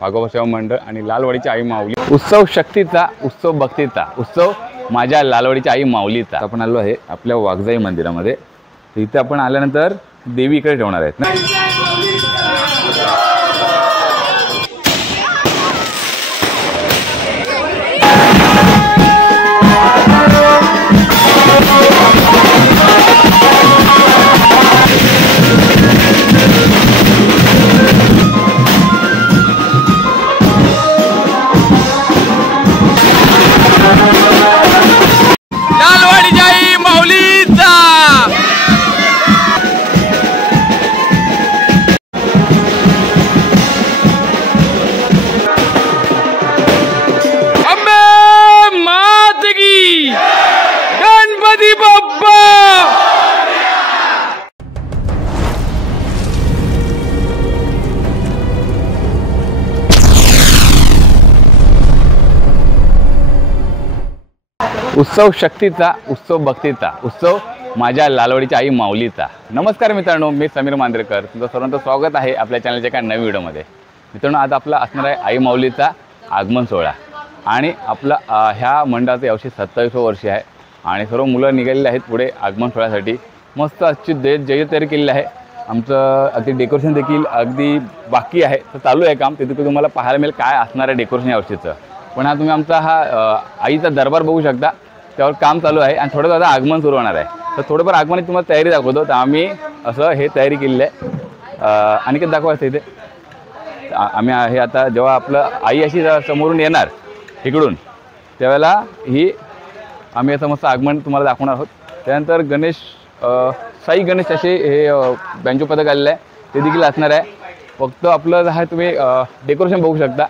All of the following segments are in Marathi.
भागवत सेवा मंडळ आणि लालवाडीची आई माऊली उत्सव शक्तीचा, उत्सव भक्तीचा, उत्सव माझ्या लालवाडीची आई माऊलीचा। आपण आलो आहे आपल्या वाघजाई मंदिरामध्ये। इथे आपण आल्यानंतर देवी इकडे ठेवणार आहेत ना। उत्सव शक्तीचा, उत्सव भक्तीचा, उत्सव माझ्या लालवाडीची आई माऊलीचा। नमस्कार मित्रांनो, मी समीर मांद्रेकर, तुमचं सर्वांचं स्वागत आहे आपल्या चॅनलच्या एका नवीन व्हिडिओमध्ये। मित्रांनो, आज आपला असणार आहे आई माऊलीचा आगमन सोहळा आणि आपला ह्या मंडळाचं यावर्षी 27वं वर्ष आहे आणि सर्व मुलं निघालेले आहेत पुढे आगमन सोहळ्यासाठी। मस्त अशी जय तयारी केलेली आहे। आमचं अगदी डेकोरेशन देखील अगदी बाकी आहे, तर चालू आहे काम। तिथे तुम्हाला पाहायला मिळेल काय असणार आहे डेकोरेशन यावर्षीचं। पण हा तुम्ही आमचा आईचा दरबार बघू शकता, त्यावर काम चालू आहे आणि थोडं आगमन सुरू होणार आहे। तर थोडंफार आगमनाची तुम्हाला तयारी दाखवतो। तर आम्ही असं हे तयारी केलेली आहे। आणि काय दाखवायचं इथे आम्ही हे आता जेव्हा आपलं आई अशी समोरून येणार इकडून, त्यावेळेला ही आम्ही असं मस्त आगमन तुम्हाला दाखवणार आहोत। त्यानंतर गणेश साई गणेश असे हे बँजो पथक आलेलं आहे, ते देखील असणार आहे। फक्त आपलं हा तुम्ही डेकोरेशन बघू शकता,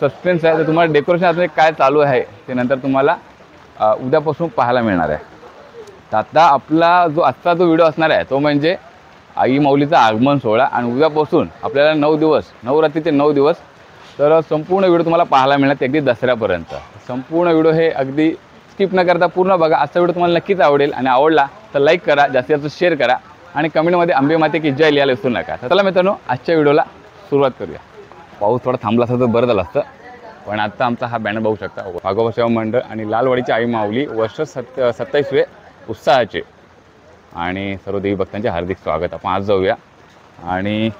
सस्पेन्स आहे। तर तुम्हाला डेकोरेशन आता काय चालू आहे ते नंतर तुम्हाला उद्यापासून पाहायला मिळणार आहे। तर आता आपला आजचा जो व्हिडिओ असणार आहे तो म्हणजे आई माऊलीचा आगमन सोहळा आणि उद्यापासून आपल्याला 9 दिवस, नवरात्रीचे 9 दिवस, तर संपूर्ण व्हिडिओ तुम्हाला पाहायला मिळणार अगदी दसऱ्यापर्यंत। संपूर्ण व्हिडिओ हे अगदी स्किप न करता पूर्ण बघा। आजचा व्हिडिओ तुम्हाला नक्कीच आवडेल आणि आवडला तर लाईक करा, जास्तीत जास्त शेअर करा आणि कमेंटमध्ये अंबे माते की जय लिहायला विसरू नका। तर चला मित्रांनो, आजच्या व्हिडिओला सुरुवात करूया। पाऊस थोडा थांबला असता तर बरं झालं असतं, पण आता आमचा हा बॅनर बघू शकता, भागवत सेवा मंडळ आणि लालवाडीची आई माऊली वर्ष 27वे उत्साहाचे आणि सर्व देवी भक्तांचे हार्दिक स्वागत। आपण आज जाऊया आणि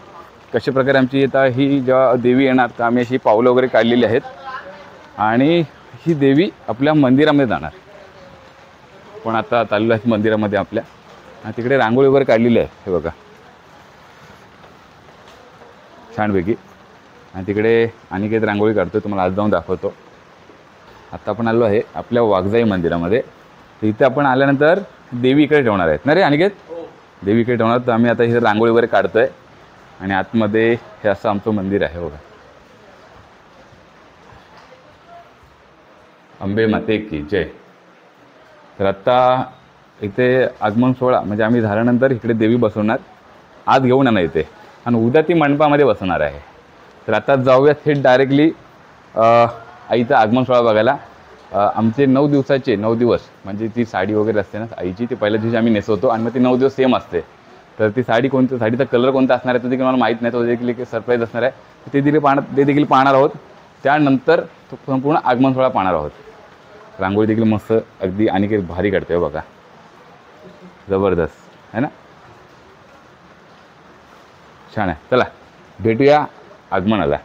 कशा प्रकारे आमची आता ही जेव्हा देवी येणार तर आम्ही अशी पावलं वगैरे काढलेली आहेत आणि ही देवी आपल्या मंदिरामध्ये जाणार। पण आता चाललो आहे मंदिरामध्ये आपल्या, आणि तिकडे रांगोळी वगैरे काढलेली आहे, हे बघा छानपैकी। आणि तिकडे अनिकेत रांगोळी काढतो, तुम्हाला आज जाऊन दाखवतो। आता आपण आलो आहे आपल्या वाघजाई मंदिरामध्ये। तर इथे आपण आल्यानंतर देवी इकडे ठेवणार आहेत ना रे अनिकेत? देवी इकडे ठेवणार। तर आम्ही आता इथे रांगोळी वगैरे काढतोय आणि आतमध्ये हे असं आमचं मंदिर आहे बघा। अंबे माते की जय। तर आता इथे आगमन सोहळा म्हणजे आम्ही झाल्यानंतर इकडे देवी बसवणार, आज घेऊन येणार इथे, आणि उद्या ती मंडपामध्ये बसवणार आहे। तर आता जाऊया थेट डायरेक्टली आईचा आगमन सोहळा बघायला। आमचे 9 दिवसाचे 9 दिवस म्हणजे ती साडी वगैरे असते ना आईची, ती पहिल्या दिवशी आम्ही नेसवतो आणि मग ती 9 दिवस सेम असते। तर ती साडी कोणती, साडीचा कलर कोणता असणार आहे ते देखील मला माहीत नाही, तो देखील एक सरप्राईज असणार आहे। ते देखील पाहणार आहोत। त्यानंतर संपूर्ण आगमन सोहळा पाहणार आहोत। रांगोळी देखील मस्त अगदी आणि भारी काढते बघा, जबरदस्त आहे ना, छान आहे। चला भेटूया आगमनाला।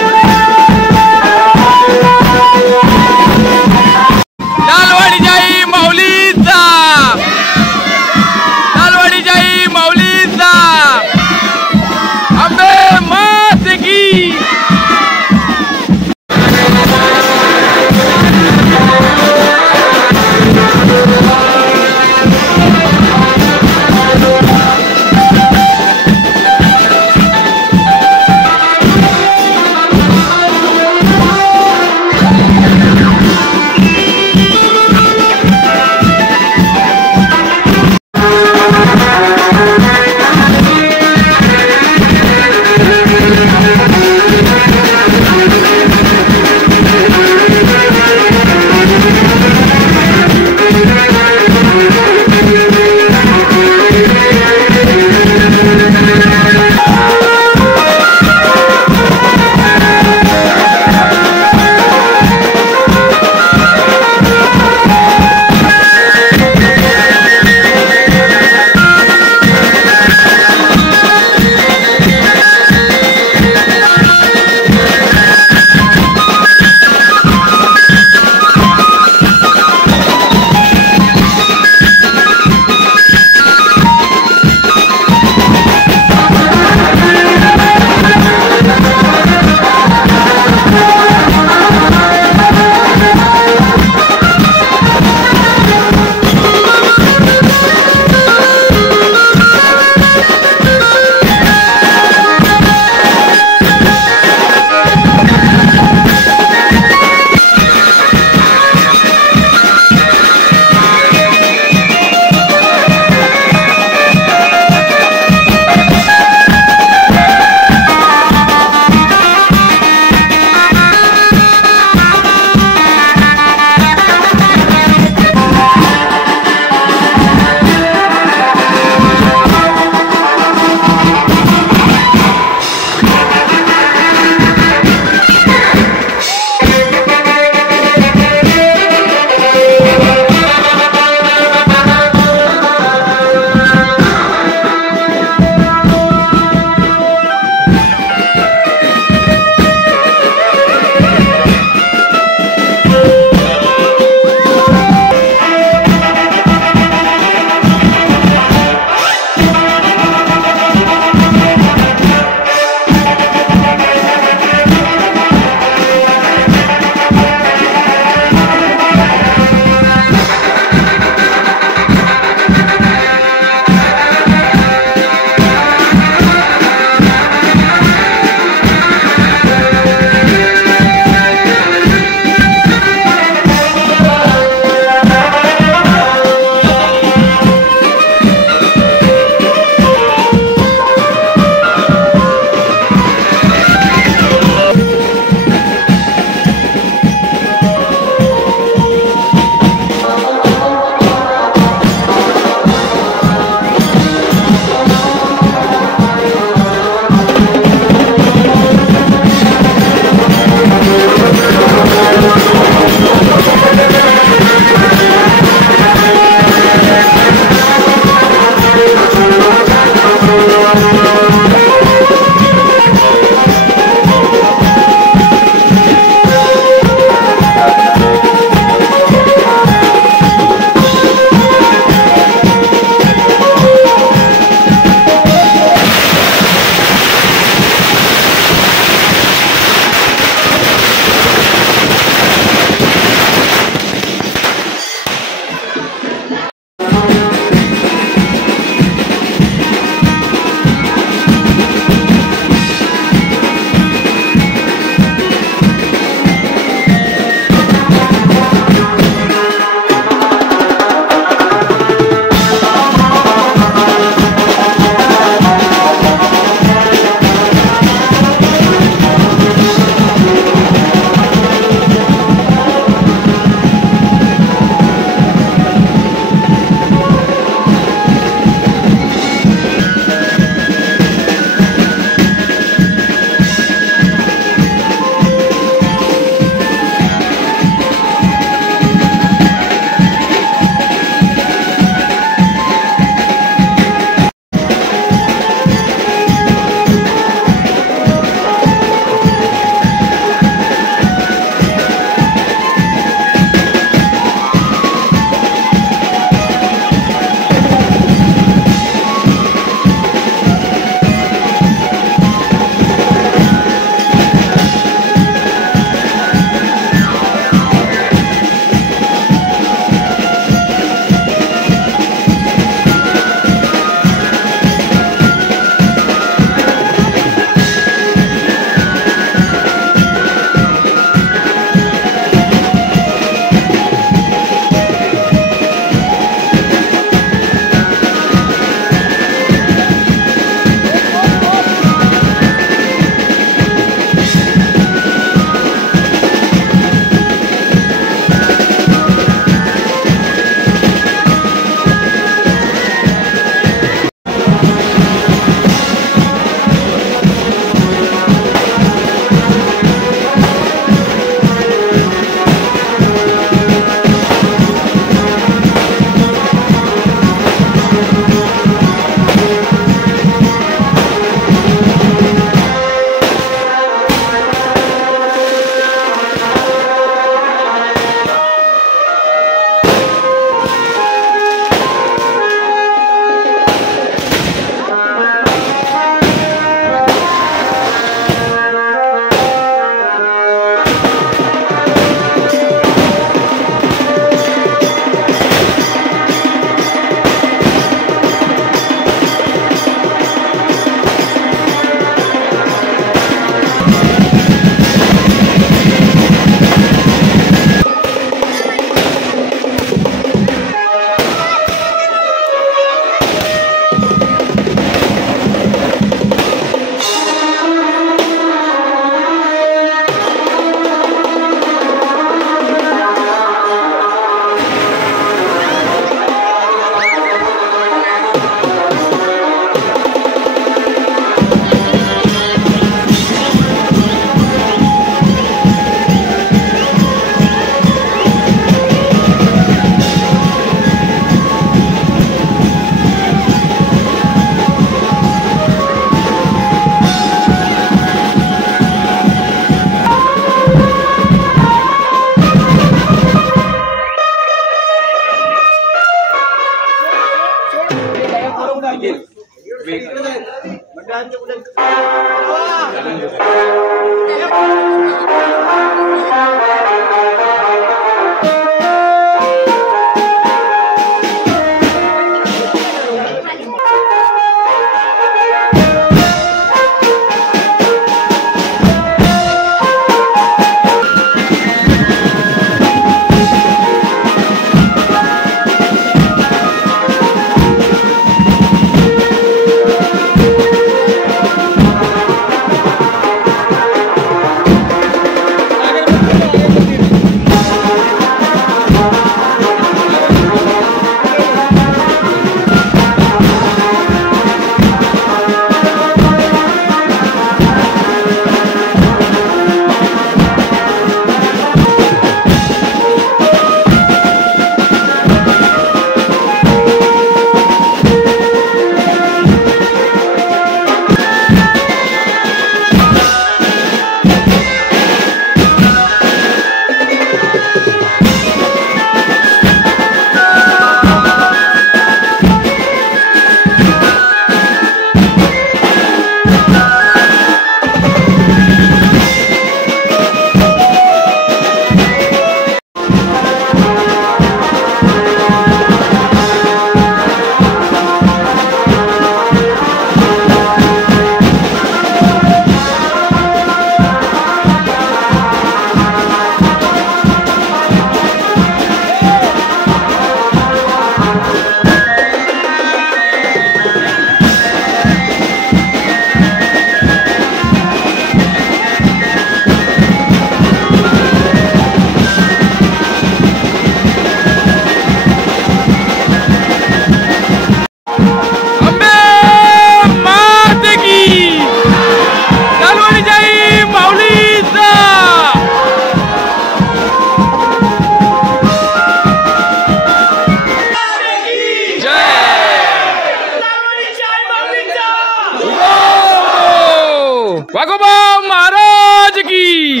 वाघोबा महाराज की,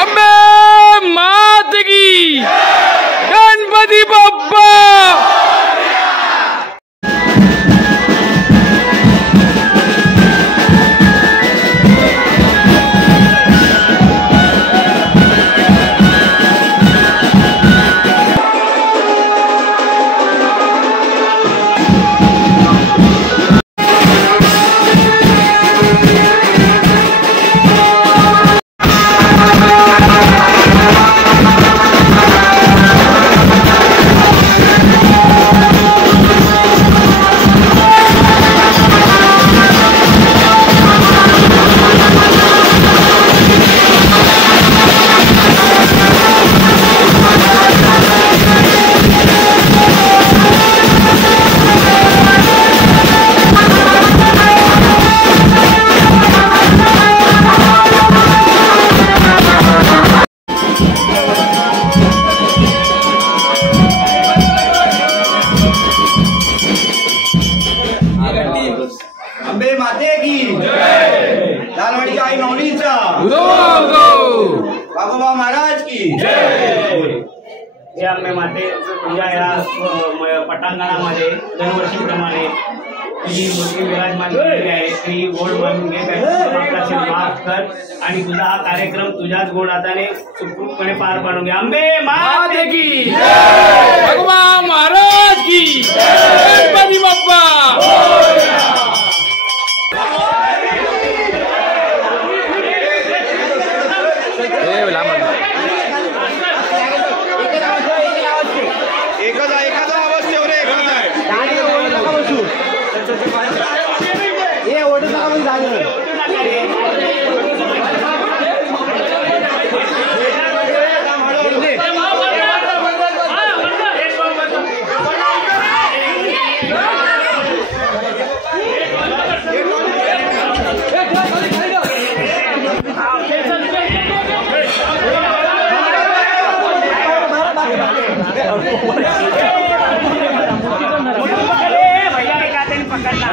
अंबे मात की, गणपती बाप्पा। अंबे माते की जय, लालवाडी आई माऊलीचा वाघोबा महाराज की जय। हे अंबे माते तुझ्या या पटांगणामध्ये दरवर्षीप्रमाणे तुझी मूर्ती विराजमान केलेली आहे। ती गोड बनवून घे, माफ कर आणि तुझा हा कार्यक्रम तुझ्याच गोड हाताने सुखरूपपणे पार पाडून घे। अंबे माते की जय, वाघोबा महाराज की, गणपती बाप्पा। एखादा आवाज ठेव रे, भैया एक हाताने पकडला।